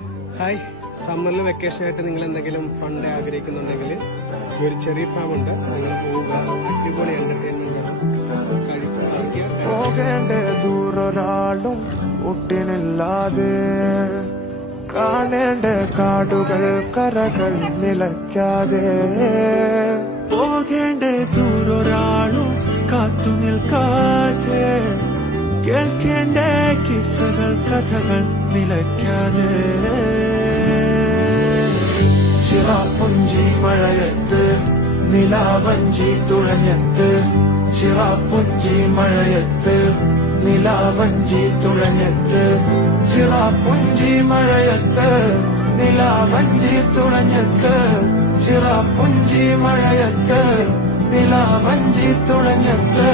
Hi, സമ്മറിൽ vacation ആയിട്ട് നിങ്ങൾ എന്തെങ്കിലും ഫണ്ട് ആഗ്രഹിക്കുന്നുണ്ടെങ്കിൽ ഒരു ചെറിയ ഫാം ഉണ്ട്, നിങ്ങൾ പോവുക. അടിപൊളി എന്റർടൈൻമെന്റ് ആണ്. പോകേണ്ട ദൂരൊരാളും ഒട്ടിനില്ലാതെ കാണേണ്ട കാടുകൾ കരകൾ നിലയ്ക്കാതെ പോകേണ്ട ദൂരൊരാളും കാത്തു നിൽക്കാതെ കേൾക്കേണ്ട കിസ്സകൾ കഥകൾ നിലയ്ക്കാതെ ചിറാപ്പുഞ്ചി മഴയത്ത് നിലാവഞ്ചി തുഴഞ്ഞത്ത് ചിറാപ്പുഞ്ചി മഴയത്ത് നിലാവഞ്ചി തുഴഞ്ഞത്ത് ചിറാപ്പുഞ്ചി മഴയത്ത് നിലാവഞ്ചി തുഴഞ്ഞത്ത് ചിറാപ്പുഞ്ചി മഴയത്ത് നിലാവഞ്ചി തുഴഞ്ഞത്ത്